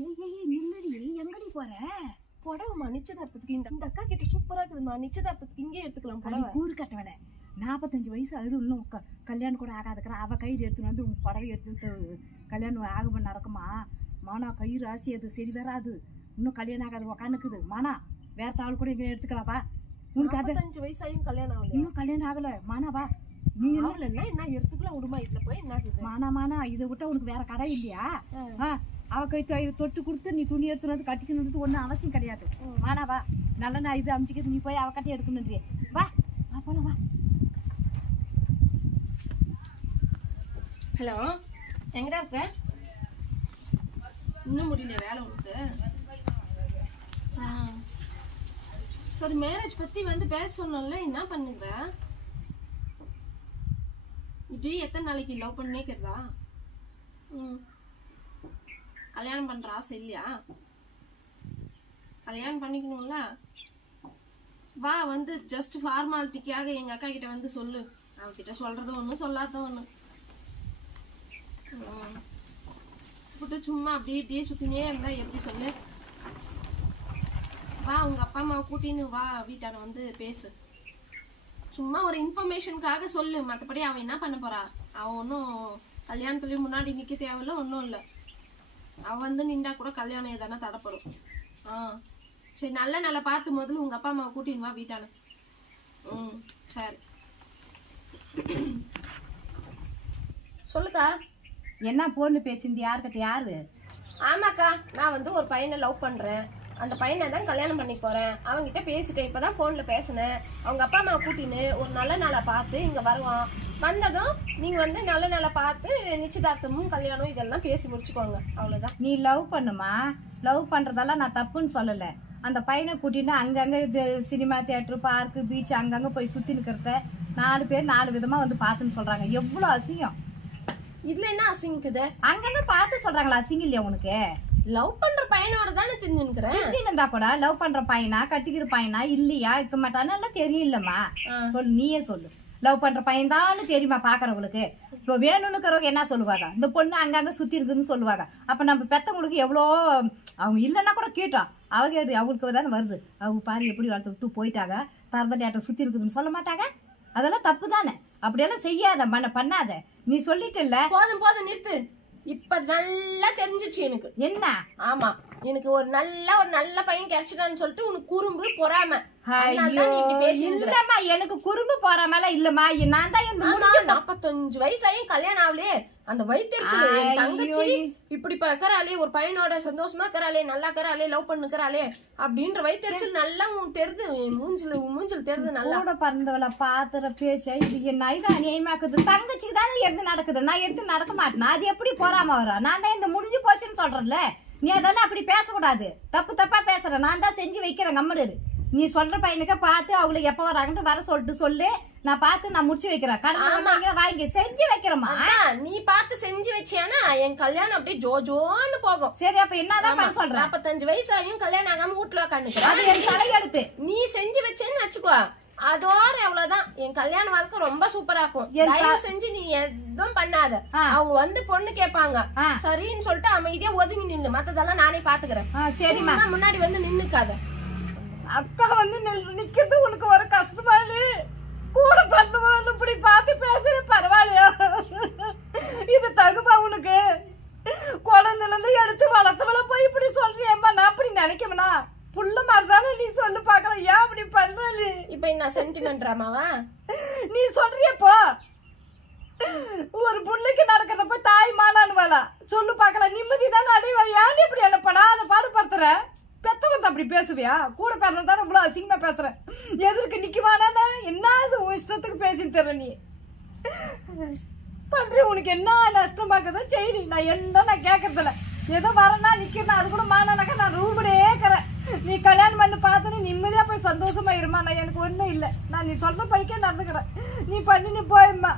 நில்லடி, எங்கடி போற? புடவைமா நிச்சயதார்த்தத்துக்கு இந்த அக்கா கிட்ட சூப்பரா இருக்குதுமா. நிச்சயதார்த்தத்துக்கு இங்கே எடுத்துக்கலாம் புடவை. கூறு கட்டவன 45 வயசு அது இன்னும் கல்யாணம் கூட ஆகாதுக்கிற அவ கயிறு எடுத்துன்னு வந்து உங்க புடவை எடுத்துட்டு கல்யாணம் ஆகும் நடக்குமா? மானா கயிறு ராசி அது சரி வராது. இன்னும் கல்யாணம் ஆகாது உக்காந்துக்குது. மானா வேற தாள் கூட இங்க எடுத்துக்கலாப்பா. உனக்கு 45 வயசாயும் கல்யாணம் ஆகல. இன்னும் கல்யாணம் ஆகல. மானாவா நீ என்ன எடுத்துக்கலாம் விடுமா. இதுல போய் என்ன மானா இதை விட்டா உனக்கு வேற கடை இல்லையா? அவ கை தொட்டு கொடுத்து நீ துணி எடுத்துன்னு வந்து கட்டிக்கணுன்றது ஒன்றும் அவசியம் கிடையாது. மானாவா நல்ல நான் இது அமைச்சிக்கிறது. நீ போய் அவ கட்டி எடுக்கணுன்றியே. வா போல வா. ஹலோ, எங்கடா இருக்க? இன்னும் முடியல வேலை உனக்கு? சரி, மேரேஜ் பத்தி வந்து பேச சொன்னோம்ல, என்ன பண்ணுற? இப்படி எத்தனை நாளைக்கு லவ் பண்ணிக்கிறதா? கல்யாணம் பண்ற ஆசை இல்லையா? கல்யாணம் பண்ணிக்கணும்ல. வா, வந்து ஜஸ்ட் ஃபார்மாலிட்டிக்காக எங்க அக்கா கிட்ட வந்து சொல்லு. அவகிட்ட சொல்றது ஒண்ணு சொல்லாத ஒண்ணு. சும்மா அப்படியே சுத்தினே இருந்தா எப்படி சொல்லு? வா, உங்க அப்பா அம்மாவை கூட்டின்னு வா, வீட்டான வந்து பேசு. சும்மா ஒரு இன்ஃபர்மேஷனுக்காக சொல்லு. மற்றபடி அவன் என்ன பண்ண போறா? அவன் ஒன்றும் கல்யாணத்துலயும் முன்னாடி நிக்க தேவையில்ல, ஒன்றும் இல்லை. அவன் வந்து நின்றா கூட கல்யாணம் எதனா தடைப்படும். சரி, நல்ல பார்த்து முதல்ல உங்க அப்பா அம்மாவை கூட்டின்னு வா வீட்டான. சரி, சொல்லுக்கா. என்ன போன்னு பேசிந்து யாருக்கிட்ட? யாரு? ஆமாக்கா, நான் வந்து ஒரு பையனை லவ் பண்றேன். அந்த பையனை தான் கல்யாணம் பண்ணி போறேன். அவங்கிட்ட பேசிட்டேன். இப்பதான் போன்ல பேசினேன். அவங்க அப்பா அம்மா கூட்டின்னு ஒரு நல்ல நாளா பார்த்து இங்க வருவான். வந்ததும் நீங்க வந்து நல்ல நாளா பார்த்து நிச்சயதார்த்தமும் கல்யாணம் இதெல்லாம் பேசி முடிச்சுக்கோங்க. அவ்வளவுதான். நீ லவ் பண்ணுமா? லவ் பண்றதெல்லாம் நான் தப்புன்னு சொல்லல. அந்த பையனை கூட்டின்னு அங்கங்க இது சினிமா தியேட்டர், பார்க்கு, பீச் அங்கங்க போய் சுத்தி நிக்கிறத 4 பேர் 4 விதமா வந்து பாத்துன்னு சொல்றாங்க. எவ்வளவு அசிங்கம்! இதுல என்ன அசிங்குது? அங்கங்க பார்த்து சொல்றாங்களா? அசிங்கம் இல்லையா உனக்கு? லவ் பண்ற பையனோட தானே தெரிஞ்சுக்கிறேன். கூட லவ் பண்ற பையனா கட்டிக்கிற பையனா இல்லையா இருக்க மாட்டான்னு எல்லாம் தெரியலம்மா. சொல்லு, நீயே சொல்லு. லவ் பண்ற பையன் தான் தெரியுமா பாக்குறவங்களுக்கு? இப்போ வேணும்னுக்கிறவங்க என்ன சொல்லுவாங்க? இந்த பொண்ணு அங்கங்க சுத்தி இருக்குதுன்னு சொல்லுவாங்க. அப்ப நம்ம பெத்தவங்களுக்கு எவ்வளோ அவங்க இல்லைன்னா கூட கேட்டோம். அவங்களுக்கு தானே வருது. அவங்க பாரு எப்படி வளர்த்து விட்டு போயிட்டாங்க, தரதட்டியாட்டம் சுத்தி இருக்குதுன்னு சொல்ல மாட்டாங்க? அதெல்லாம் தப்பு தானே. அப்படியெல்லாம் செய்யாத, பண்ணாத. நீ சொல்லிட்டு இல்ல. போதும் நிறுத்து. இப்ப நல்லா தெரிஞ்சிச்சு எனக்கு. என்ன? ஆமா, எனக்கு ஒரு நல்ல பையன் கிடைச்சிட்டான்னு சொல்லிட்டு உனக்கு குறும்பு பொறாம. இல்லம்மா, எனக்கு குறும்பு பொறாமல இல்லம்மா. நான் தான் 45 வயசாயும் கல்யாணம் ஆகலையே. அந்த வயிற்றுச்சல் தங்கச்சி இப்படி இருக்கிறாளே, ஒரு பையனோட சந்தோஷமா இருக்கிறாளே, நல்லா இருக்கிறாளே, லவ் பண்ணுக்கிறாளே அப்படின்ற வயிற்றுச்சல் நல்லா தெரியுது. மூஞ்சில் தெரியுது. நல்லா கூட பறந்தவள பாத்திர பேச இது என்ன இது அநியாயமாக்குது? தங்கச்சிக்கு தானே எடுத்து நடக்குது. நான் எடுத்து நடக்க மாட்டேனா? அது எப்படி போறாம வரும்? நான் தான் இந்த முடிஞ்சு போச்சுன்னு சொல்றேன்ல. நீ அதெல்லாம் அப்படி பேசக்கூடாது. தப்பா பேசுற. நான் தான் செஞ்சு வைக்கிறேன். கம்முனு. நீ சொல்ற பையனுக்க பார்த்து அவங்களுக்கு எப்ப வராங்கன்னு வர சொல்லிட்டு சொல்லு. நான் பார்த்து நான் முடிச்சு வைக்கிறேன். கடமை வாங்கி செஞ்சு வைக்கிறேம்மா. நீ பார்த்து செஞ்சு வச்சியானா என் கல்யாணம் அப்படியே ஜோஜோன்னு போகும். சரி, அப்ப என்னதான் பண்ண சொல்ற? 45 வயசாயும் கல்யாணம் ஆகாம வீட்டுல உட்காந்துக்கிறேன். தலையெடுத்து நீ செஞ்சு வச்சேன்னு வச்சுக்கோ, அதோட அவ்வளவுதான். என் கல்யாண வாழ்க்கை ரொம்ப சூப்பரா இருக்கும். செஞ்சு நீ எதுவும் பண்ணாத. அவங்க வந்து பொண்ணு கேட்பாங்க, சரின்னு சொல்லிட்டு அமைதியா ஒதுங்கி நின்னு, மத்ததெல்லாம் நானே பாத்துக்கிறேன். சரிம்மா, முன்னாடி வந்து நின்னுக்காத. அக்கா வந்து நிக்கிறது உனக்கு ஒரு கஷ்டமா? கூட பிறந்தவங்க இப்படி பார்த்து பேசுற பரவாயில்லையா? இது தகுமா உனக்கு? குழந்தைல இருந்து எடுத்து வளர்த்தவள போய் இப்படி சொல்றியம்மா. நான் அப்படி நினைக்கவனா? புள்ள மாதிரிதானே நீ சொல்லு பாக்கலாம். ஏன் அப்படி பண்ற? இப்ப என்ன சென்டிமெண்ட்ராமாவா நீ சொல்றியப்போ? ஒரு புள்ளைக்கு நடக்கிறதப்ப தாய் மானான்னு சொல்லு பாக்கலாம். நிம்மதி தானே அடைவா? ஏன் இப்படி என்ன படாத பாடுபடுத்துற? பெத்தவன் அப்படி பேசுவியா? கூட பிறந்தானே இவ்வளவு அசிங்கமா பேசுற. எதிர்க்கு நிக்குவானா? என்ன உன் இஷ்டத்துக்கு பேசின்னு தர நீ பண்ற. உனக்கு என்ன நஷ்டமாக்குதோ செய்தி. நான் கேட்கறதில்ல. ஏதோ வரனா நிக்கிறேன். அது கூட மானானாக்கா நான் ரூபடே இருக்கிறேன். நீ கல்யாணம் பண்ணி பார்த்து நிம்மதியா போய் சந்தோஷமா இருமா. நான் எனக்கு ஒண்ணும் இல்லை. நான் நீ சொல்ற படிக்க நடந்துக்கிறேன். நீ பண்ணி நீ போயம்மா.